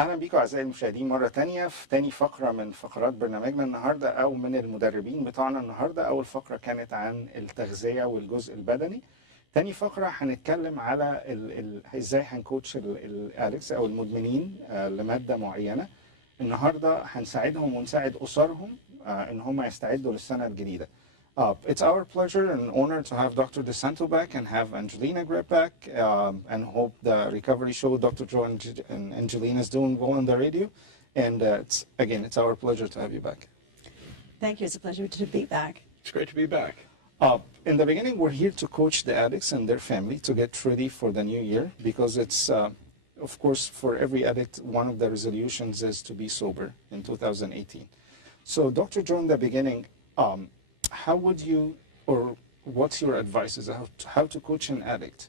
اهلا بيكم اعزائي المشاهدين مره تانية في تاني فقره من فقرات برنامجنا النهارده او من المدربين بتوعنا النهارده. اول فقره كانت عن التغذيه والجزء البدني. تاني فقره هنتكلم على ازاي هنكوتش الادكس او المدمنين لماده معينه. النهارده هنساعدهم ونساعد اسرهم ان هم يستعدوا للسنه الجديده. It's our pleasure and honor to have Dr. Desanto back and have Angelina Gripp back, and hope the recovery show Dr. Joe and Angelina is doing well on the radio. And it's our pleasure to have you back. Thank you. It's a pleasure to be back. It's great to be back. In the beginning, we're here to coach the addicts and their family to get ready for the new year because it's, of course, for every addict, one of the resolutions is to be sober in 2018. So, Dr. Joe, in the beginning, how would you, or what's your advice is how to coach an addict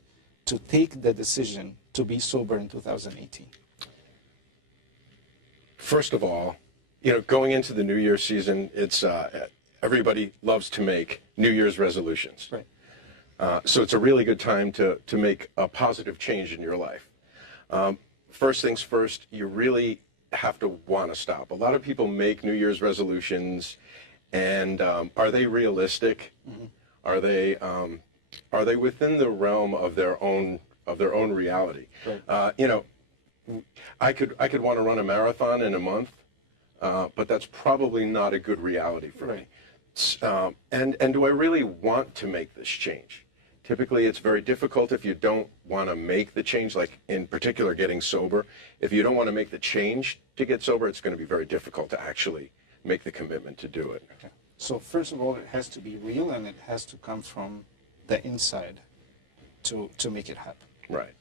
to take the decision to be sober in 2018? First of all, going into the New Year's season, it's everybody loves to make New Year's resolutions. Right. So it's a really good time to make a positive change in your life. First things first, you really have to want to stop. A lot of people make New Year's resolutions, and are they realistic? Mm-hmm. Are they within the realm of their own reality? Right. I could want to run a marathon in a month, but that's probably not a good reality for me. And do I really want to make this change? Typically, it's very difficult if you don't want to make the change, like in particular getting sober. If you don't want to make the change to get sober, it's going to be very difficult to actually make the commitment to do it. Okay. So first of all, it has to be real and it has to come from the inside to make it happen. Right.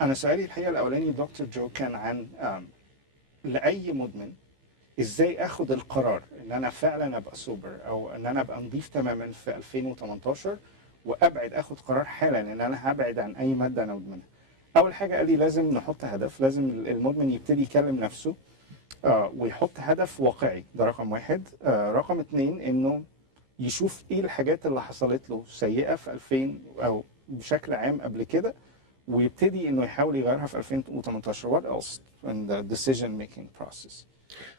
أنا سؤالي الحقيقة الأولاني دكتور جو كان عن لأي مدمن إزاي أخد القرار إن أنا فعلا أبقى سوبر أو إن أنا أبقى نظيف تماما في 2018 وأبعد أخد قرار حالا إن أنا هبعد عن أي مادة أنا مدمنها. أول حاجة قال لي لازم نحط هدف، لازم المدمن يبتدي يكلم نفسه ويحط هدف واقعي، ده رقم واحد. رقم اتنين إنه يشوف إيه الحاجات اللي حصلت له سيئة في 2000 أو بشكل عام قبل كده ويبتدي إنه يحاول يغيرها في 2018. What else in the decision-making process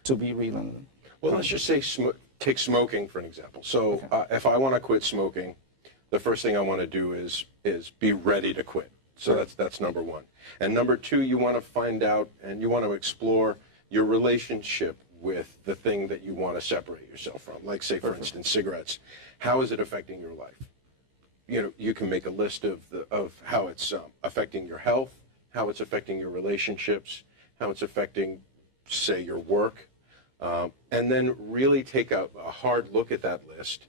to be real and well, let's just say take smoking for an example. So if I want to quit smoking, the first thing I want to do is be ready to quit. So that's number one. And number two, you want to find out and you want to explore your relationship with the thing that you want to separate yourself from. Like say, for instance, cigarettes. How is it affecting your life? You can make a list of how it's affecting your health, how it's affecting your relationships, how it's affecting, say, your work, and then really take a hard look at that list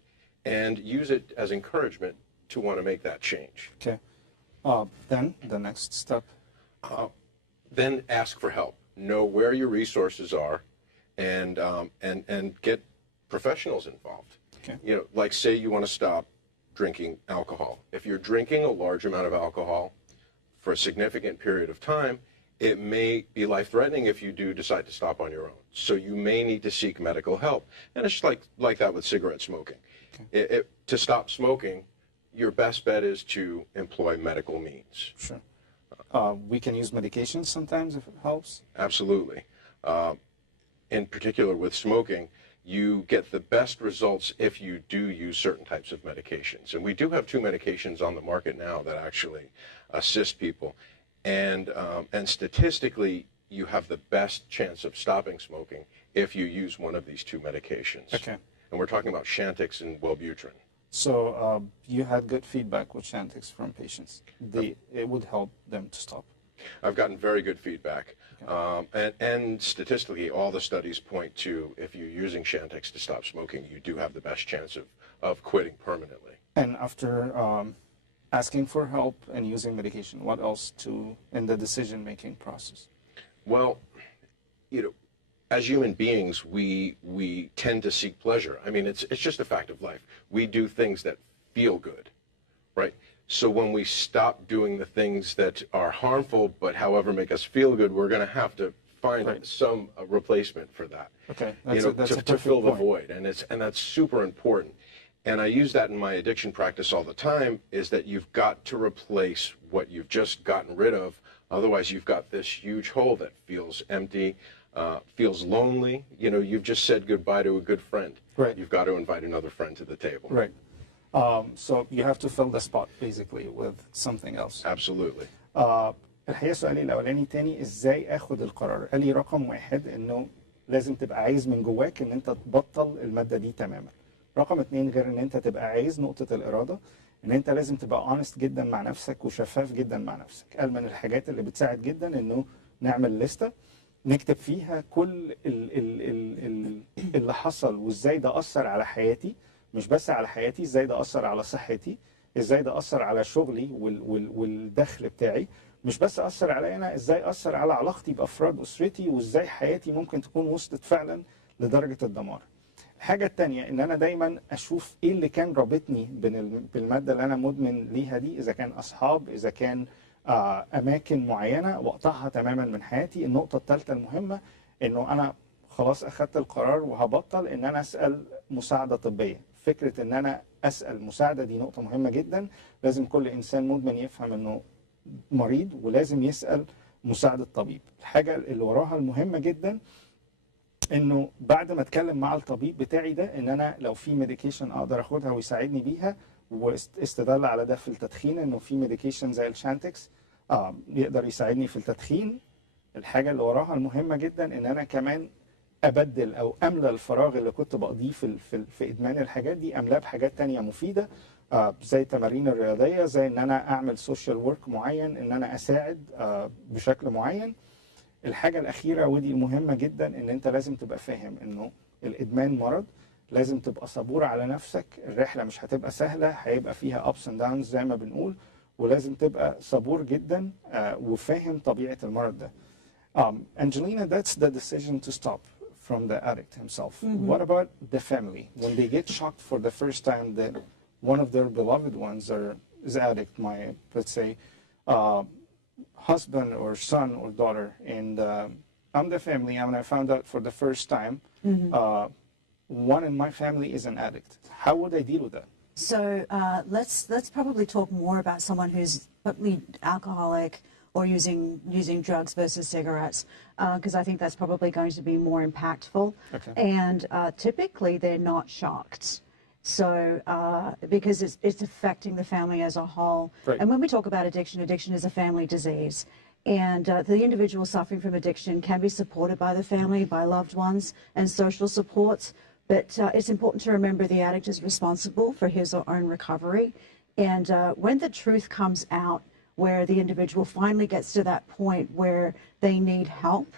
and use it as encouragement to want to make that change. Okay. Then the next step. Then ask for help. Know where your resources are, and get professionals involved. Okay. Like say you want to stop drinking alcohol. If you're drinking a large amount of alcohol for a significant period of time, it may be life-threatening if you do decide to stop on your own. So you may need to seek medical help. And it's like that with cigarette smoking. Okay. To stop smoking, your best bet is to employ medical means. Sure. We can use medications sometimes if it helps. Absolutely. In particular with smoking, you get the best results if you do use certain types of medications. And we do have 2 medications on the market now that actually assist people. And statistically, you have the best chance of stopping smoking if you use one of these 2 medications. Okay. And we're talking about Chantix and Wellbutrin. So you had good feedback with Chantix from patients. It would help them to stop. I've gotten very good feedback. Okay. And statistically, all the studies point to if you're using Chantix to stop smoking, you do have the best chance of quitting permanently. And after asking for help and using medication, what else in the decision-making process? Well, as human beings, we tend to seek pleasure. I mean, it's just a fact of life. We do things that feel good, right? So when we stop doing the things that are harmful, but however make us feel good, we're going to have to find some replacement for that. Okay, to fill the void, and that's super important. And I use that in my addiction practice all the time. Is that you've got to replace what you've just gotten rid of Otherwise, you've got this huge hole that feels empty, feels lonely. You know, you've just said goodbye to a good friend. Right. You've got to invite another friend to the table. Right. So you have to fill the spot basically with something else. Absolutely. الحقيقة سؤالي الأولاني تاني إزاي آخد القرار؟ قال لي رقم واحد إنه لازم تبقى عايز من جواك إن أنت تبطل المادة دي تماما. رقم اتنين غير إن أنت تبقى عايز نقطة الإرادة إن أنت لازم تبقى honest جدا مع نفسك وشفاف جدا مع نفسك. قال من الحاجات اللي بتساعد جدا إنه نعمل لستة نكتب فيها كل اللي حصل وإزاي ده أثر على حياتي، مش بس على حياتي، إزاي ده أثر على صحتي، إزاي ده أثر على شغلي والدخل بتاعي، مش بس أثر علي أنا، إزاي أثر على علاقتي بأفراد أسرتي، وإزاي حياتي ممكن تكون وصلت فعلا لدرجة الدمار. الحاجة التانية إن أنا دايما أشوف إيه اللي كان رابطني بالمادة اللي أنا مدمن ليها دي، إذا كان أصحاب، إذا كان أماكن معينة، وأقطعها تماما من حياتي. النقطة الثالثة المهمة إنه أنا خلاص أخدت القرار وهبطل إن أنا أسأل مساعدة طبية. فكرة إن أنا أسأل مساعدة دي نقطة مهمة جدا. لازم كل إنسان مدمن يفهم إنه مريض ولازم يسأل مساعدة طبيب. الحاجة اللي وراها المهمة جدا إنه بعد ما أتكلم مع الطبيب بتاعي ده إن أنا لو في ميديكيشن أقدر أخدها ويساعدني بيها، واستدل على ده في التدخين إنه في ميديكيشن زي الشانتكس يقدر يساعدني في التدخين. الحاجة اللي وراها المهمة جدا إن أنا كمان أبدل أو أملى الفراغ اللي كنت بقضيه في إدمان الحاجات دي، أملاه بحاجات تانية مفيدة زي التمارين الرياضية، زي إن أنا أعمل سوشيال ورك معين، إن أنا أساعد بشكل معين. الحاجة الأخيرة ودي مهمة جدا إن أنت لازم تبقى فاهم إنه الإدمان مرض، لازم تبقى صبور على نفسك. الرحلة مش هتبقى سهلة، هيبقى فيها ups and downs زي ما بنقول، ولازم تبقى صبور جدا وفاهم طبيعة المرض ده. Angelina, that's the decision to stop from the addict himself. Mm-hmm. What about the family? When they get shocked for the first time that one of their beloved ones is addict, let's say, husband or son or daughter, and I'm the family, and I found out for the first time, mm-hmm. One in my family is an addict. How would I deal with that? So let's probably talk more about someone who's probably alcoholic or using drugs versus cigarettes, because I think that's probably going to be more impactful. Okay. And typically they're not shocked. So because it's affecting the family as a whole. Right. And when we talk about addiction, addiction is a family disease. And the individual suffering from addiction can be supported by the family, by loved ones, and social supports. But it's important to remember the addict is responsible for his or own recovery. And when the truth comes out, where the individual finally gets to that point where they need help,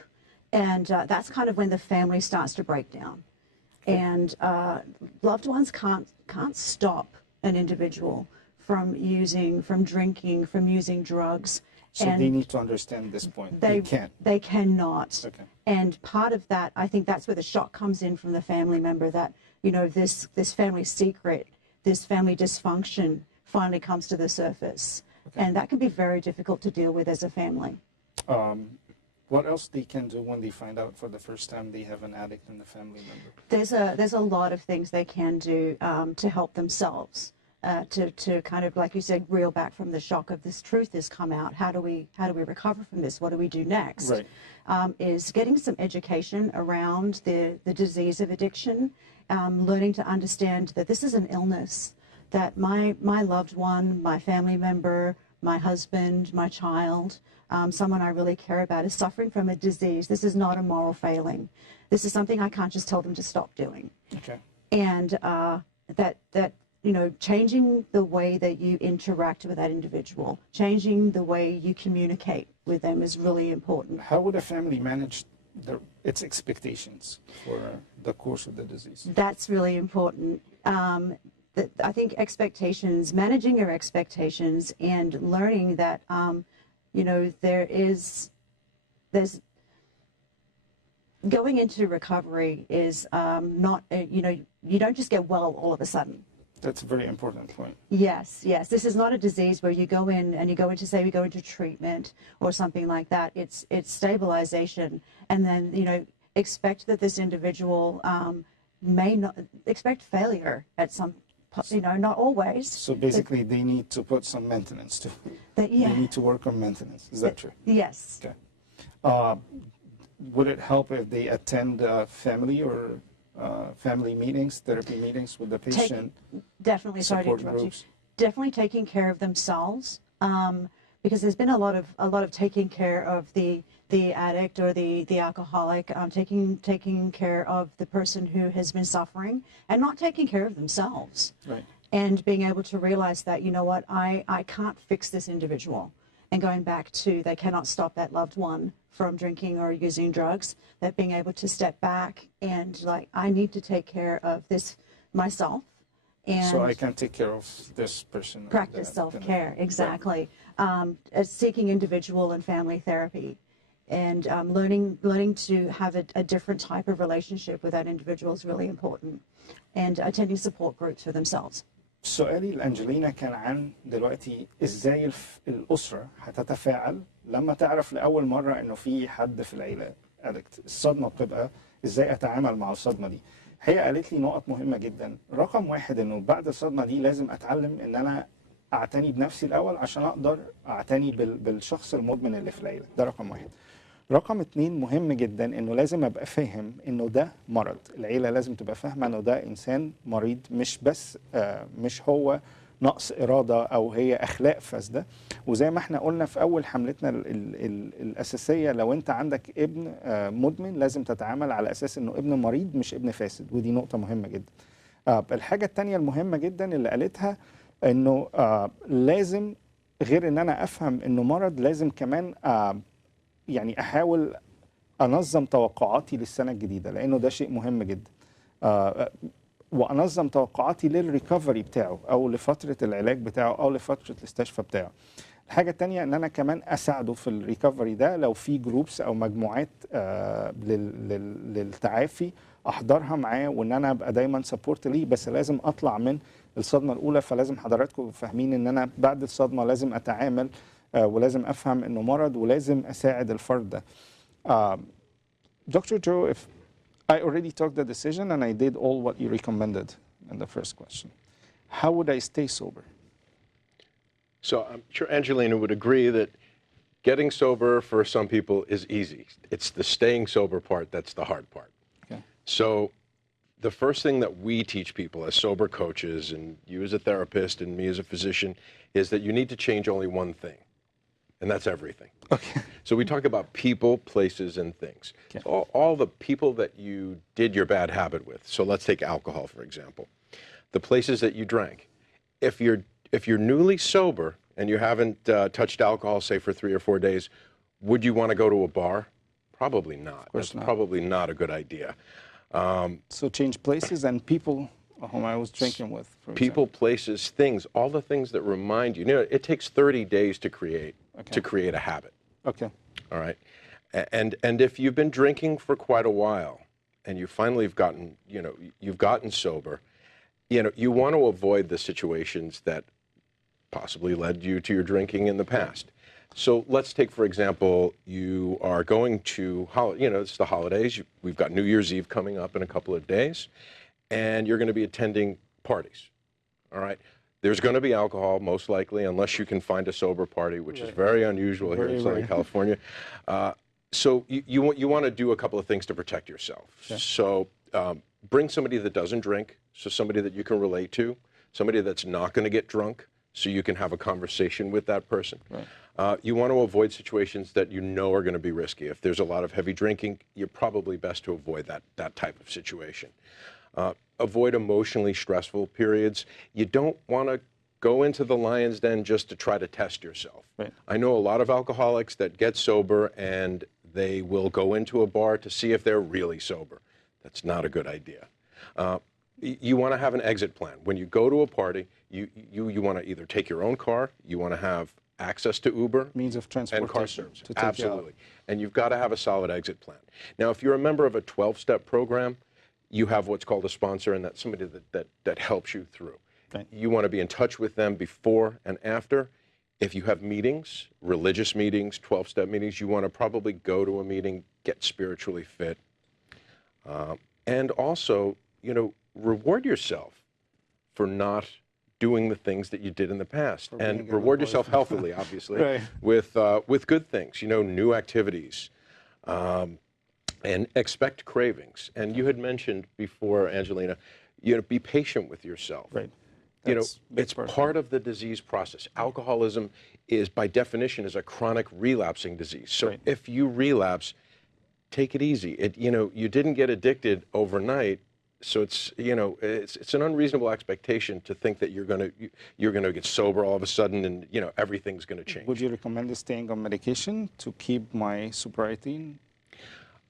and that's kind of when the family starts to break down. And loved ones can't stop an individual from drinking, from using drugs. So and they need to understand this point. They can't. They cannot. Okay. And part of that, I think that's where the shock comes in from the family member, that, you know, this family secret, this family dysfunction finally comes to the surface. Okay. And that can be very difficult to deal with as a family. What else they can do when they find out for the first time they have an addict in the family member? There's a lot of things they can do to help themselves, to kind of, like you said, reel back from the shock of this truth has come out. How do we recover from this? What do we do next? Right. Is getting some education around the disease of addiction, learning to understand that this is an illness, that my loved one, my family member, my husband, my child, someone I really care about is suffering from a disease. This is not a moral failing. This is something I can't just tell them to stop doing. Okay. And that you know, changing the way that you interact with that individual, changing the way you communicate with them is really important. How would a family manage its expectations for the course of the disease? That's really important. I think expectations, managing your expectations, and learning that, you know, there's going into recovery is not, you know, you don't just get well all of a sudden. That's a very important point. Yes, yes. This is not a disease where you go in and you go into treatment or something like that. It's stabilization, and then, you know, expect that this individual may not expect failure at some you know, not always. So basically, they need to put some maintenance to. Yeah. They need to work on maintenance. Is that true? Yes. Okay. Would it help if they attend family or family meetings, therapy meetings with the patient? Definitely. Sorry to interrupt you. Definitely taking care of themselves, because there's been a lot of taking care of the addict or the alcoholic, taking care of the person who has been suffering and not taking care of themselves. Right. And being able to realize that, you know what, I can't fix this individual. And going back to, they cannot stop that loved one from drinking or using drugs, that being able to step back and like, I need to take care of this myself. And so I can take care of this person. Practice self-care, exactly. Right. Seeking individual and family therapy, and learning to have a different type of relationship with that individual is really important, and attending support groups for themselves. سؤالي لأنجلينا كان عن دلوقتي ازاي الأسرة هتتفاعل لما تعرف لأول مرة إنه في حد في العيلة addict. الصدمة بتبقى ازاي أتعامل مع الصدمة دي. هي قالت لي نقط مهمة جدا. رقم واحد إنه بعد الصدمة دي لازم أتعلم إن أنا أعتني بنفسي الأول عشان أقدر أعتني بالشخص المدمن اللي في العيلة. ده رقم واحد. رقم اتنين مهم جدا انه لازم ابقى فاهم انه ده مرض. العيلة لازم تبقى فاهمة انه ده انسان مريض، مش بس مش هو نقص ارادة او هي اخلاق فاسدة. وزي ما احنا قلنا في اول حملتنا الاساسية، لو انت عندك ابن مدمن لازم تتعامل على اساس انه ابن مريض مش ابن فاسد، ودي نقطة مهمة جدا. الحاجة التانية المهمة جدا اللي قالتها انه لازم غير ان انا افهم انه مرض، لازم كمان يعني احاول انظم توقعاتي للسنه الجديده، لانه ده شيء مهم جدا. وانظم توقعاتي للريكفري بتاعه او لفتره العلاج بتاعه او لفتره الاستشفاء بتاعه. الحاجه الثانيه ان انا كمان اساعده في الريكفري ده، لو في جروبس او مجموعات للتعافي احضرها معاه، وان انا ابقى دايما سبورت ليه. بس لازم اطلع من الصدمه الاولى، فلازم حضراتكم فاهمين ان انا بعد الصدمه لازم اتعامل ولازم افهم انه مرض، ولازم اساعد الفرد ده. Dr. Joe, if I already took the decision and I did all what you recommended in the first question, how would I stay sober? So I'm sure Angelina would agree that getting sober for some people is easy. It's the staying sober part that's the hard part. Okay. So the first thing that we teach people as sober coaches, and you as a therapist and me as a physician, is that you need to change only one thing. And that's everything. Okay. So we talk about people, places, and things. Okay. So all the people that you did your bad habit with. So let's take alcohol, for example. The places that you drank. If you're newly sober and you haven't touched alcohol, say, for 3 or 4 days, would you want to go to a bar? Probably not. That's not. probably not a good idea. So change places and people whom I was drinking with. People, places, things, all the things that remind you. You know, it takes 30 days to create a habit. Okay. All right. And if you've been drinking for quite a while and you finally you've gotten sober, you want to avoid the situations that possibly led you to your drinking in the past. So let's take, for example, you are going to, it's the holidays. We've got New Year's Eve coming up in a couple of days, and you're going to be attending parties. All right. There's going to be alcohol, most likely, unless you can find a sober party, which is very unusual here in Southern California. So you want to do a couple of things to protect yourself. Sure. So bring somebody that doesn't drink, so somebody that you can relate to, somebody that's not going to get drunk, so you can have a conversation with that person. Right. You want to avoid situations that you know are going to be risky. If there's a lot of heavy drinking, you're probably best to avoid that type of situation. Avoid emotionally stressful periods. You don't want to go into the lion's den just to try to test yourself. Right. I know a lot of alcoholics that get sober and they will go into a bar to see if they're really sober. That's not a good idea. You want to have an exit plan. When you go to a party, you want to either take your own car, you want to have access to Uber, means of transportation, and car service. to take Absolutely. And you've got to have a solid exit plan. Now, if you're a member of a 12-step program, you have what's called a sponsor, and that's somebody that helps you through. Right. You want to be in touch with them before and after. If you have meetings, religious meetings, 12-step meetings, you want to probably go to a meeting, get spiritually fit. And also, reward yourself for not doing the things that you did in the past, For and being a reward good yourself boy. healthily, obviously, Right. with good things, you know, new activities, and expect cravings. And you had mentioned before, Angelina, you know, be patient with yourself. Right. You know, That's a big it's part. part of the disease process. Alcoholism is, by definition, is a chronic relapsing disease. So Right. if you relapse, take it easy. You know, you didn't get addicted overnight, so it's, you know, it's an unreasonable expectation to think that you're gonna get sober all of a sudden and, you know, everything's gonna change. Would you recommend staying on medication to keep my sobriety?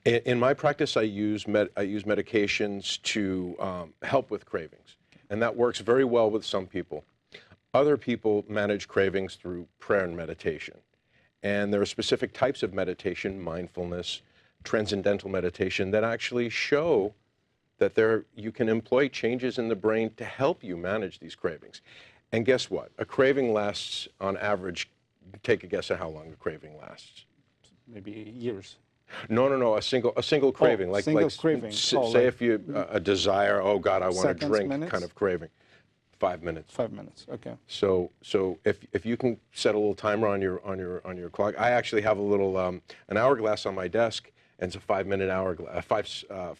In my practice, I use medications to help with cravings, and that works very well with some people. Other people manage cravings through prayer and meditation, and there are specific types of meditation, mindfulness, transcendental meditation, that actually show that you can employ changes in the brain to help you manage these cravings. And guess what? A craving lasts, on average, take a guess at how long a craving lasts. Maybe years. No, a single craving. Single craving. Say if you, a desire, oh God, I want to Seconds, drink, minutes? kind of craving. 5 minutes. 5 minutes. Okay. So if you can set a little timer on your clock. I actually have a little, an hourglass on my desk, and it's a 5-minute hourglass,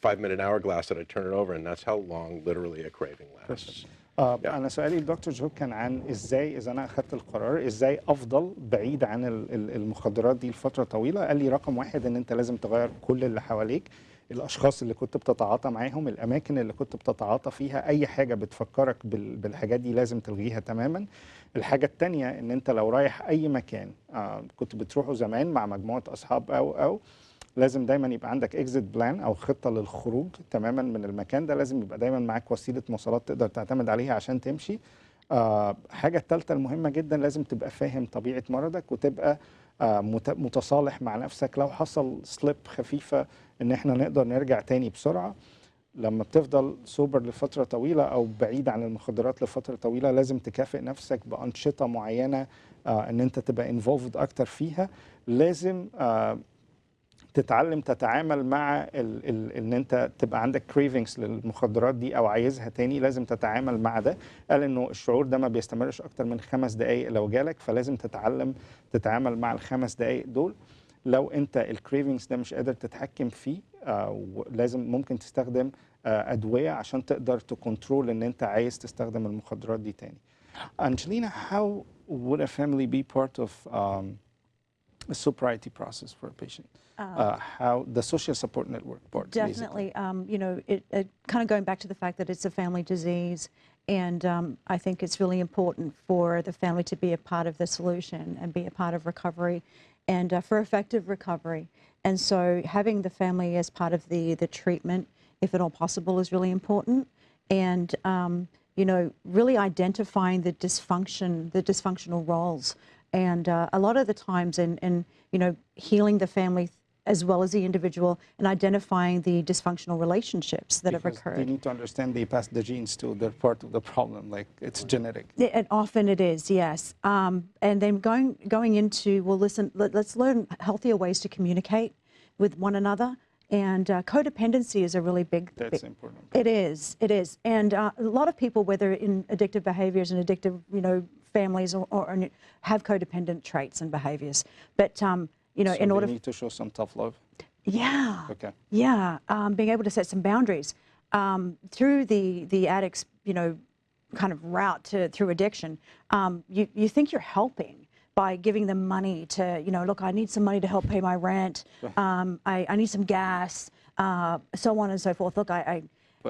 5-minute hourglass that I turn it over, and that's how long literally a craving lasts. أنا سؤالي الدكتور جو كان عن إزاي إذا أنا أخدت القرار إزاي أفضل بعيد عن المخدرات دي لفترة طويلة. قال لي رقم واحد إن أنت لازم تغير كل اللي حواليك، الأشخاص اللي كنت بتتعاطى معاهم، الأماكن اللي كنت بتتعاطى فيها، أي حاجة بتفكرك بالحاجات دي لازم تلغيها تماما. الحاجة التانية إن أنت لو رايح أي مكان كنت بتروحه زمان مع مجموعة أصحاب أو لازم دايما يبقى عندك اكزيت بلان او خطه للخروج تماما من المكان ده. لازم يبقى دايما معاك وسيله مواصلات تقدر تعتمد عليها عشان تمشي. حاجه الثالثه المهمه جدا، لازم تبقى فاهم طبيعه مرضك وتبقى متصالح مع نفسك. لو حصل سليب خفيفه ان احنا نقدر نرجع تاني بسرعه. لما بتفضل سوبر لفتره طويله او بعيد عن المخدرات لفتره طويله لازم تكافئ نفسك بانشطه معينه ان انت تبقى انفولفد اكتر فيها. لازم تتعلم تتعامل مع ان انت تبقى عندك كريفنجز للمخدرات دي او عايزها تاني، لازم تتعامل مع ده. قال انه الشعور ده ما بيستمرش اكتر من 5 دقائق لو جالك، فلازم تتعلم تتعامل مع ال5 دقائق دول. لو انت الكريفنجز ده مش قادر تتحكم فيه لازم ممكن تستخدم ادويه عشان تقدر تكنترول ان انت عايز تستخدم المخدرات دي تاني. Angelina, how would a family be part of a sobriety process for a patient? How the social support network part. Definitely. You know, it kind of going back to the fact that it's a family disease, and I think it's really important for the family to be a part of the solution and be a part of recovery and for effective recovery. And so having the family as part of the treatment, if at all possible, is really important. And, you know, really identifying the dysfunctional roles. And a lot of the times in you know, healing the family as well as the individual and identifying the dysfunctional relationships that have occurred. They need to understand they pass the genes too. They're part of the problem, like it's genetic. And often it is, yes. And then going into, well, listen, let's learn healthier ways to communicate with one another. And codependency is a really big... That's important. It is. And a lot of people, whether in addictive behaviors and addictive, you know, families or have codependent traits and behaviors. But, you know, So in order... they need to show some tough love. Yeah. Okay. Yeah. Being able to set some boundaries through the addict's, you know, kind of route through addiction. You think you're helping by giving them money to, you know, look, I need some money to help pay my rent. I need some gas, so on and so forth. Look,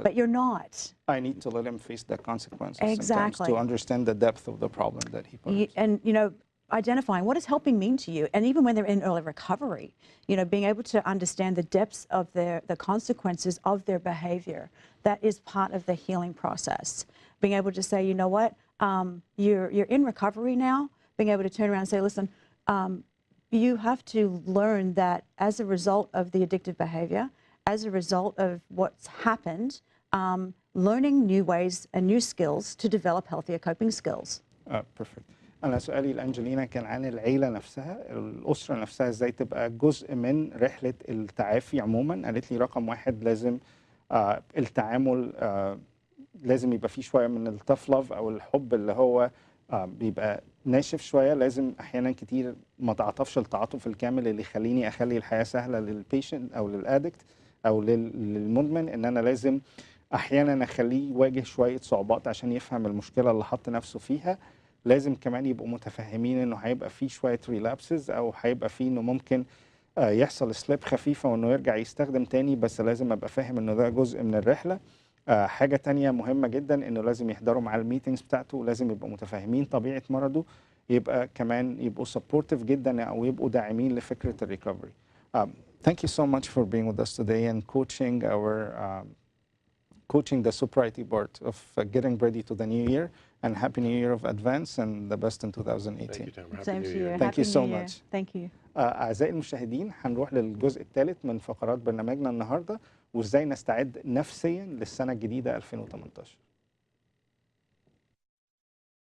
but you're not. I need to let him face the consequences Exactly. sometimes to understand the depth of the problem that he poses. And, you know, identifying what does helping mean to you, and even when they're in early recovery, you know, being able to understand the depths of the consequences of their behavior, that is part of the healing process. Being able to say, you know what, you're in recovery now, being able to turn around and say, listen, you have to learn that as a result of the addictive behavior, as a result of what's happened, learning new ways and new skills to develop healthier coping skills. Perfect. أنا سؤالي لأنجلينا كان عن العيلة نفسها، الأسرة نفسها إزاي تبقى جزء من رحلة التعافي عموما. قالت لي رقم واحد لازم التعامل لازم يبقى فيه شويه من التاف لاف او الحب اللي هو بيبقى ناشف شويه. لازم احيانا كتير ما تعاطفش التعاطف الكامل اللي يخليني اخلي الحياه سهله للبيشنت او للادكت او للمدمن، ان انا لازم احيانا اخليه يواجه شويه صعوبات عشان يفهم المشكله اللي حط نفسه فيها. لازم كمان يبقوا متفهمين انه هيبقى فيه شويه ريلابسز او هيبقى فيه انه ممكن يحصل سليب خفيفه وانه يرجع يستخدم تاني، بس لازم ابقى فاهم انه ده جزء من الرحله. حاجه تانية مهمه جدا انه لازم يحضروا مع الميتينجز بتاعته، ولازم يبقوا متفاهمين طبيعه مرضه، يبقى كمان يبقوا سبورتيف جدا او يبقوا داعمين لفكره الريكفري. Thank you so much for being with us today and coaching the sobriety board of getting ready to the new year, and happy new year of advance and the best in 2018. Thank you, Tamer. Happy Same New to you. Year. Thank you Happy so New Year. much. Thank you. أعزائي المشاهدين، هنروح للجزء الثالث من فقرات برنامجنا النهارده، وازاي نستعد نفسيا للسنة الجديدة 2018.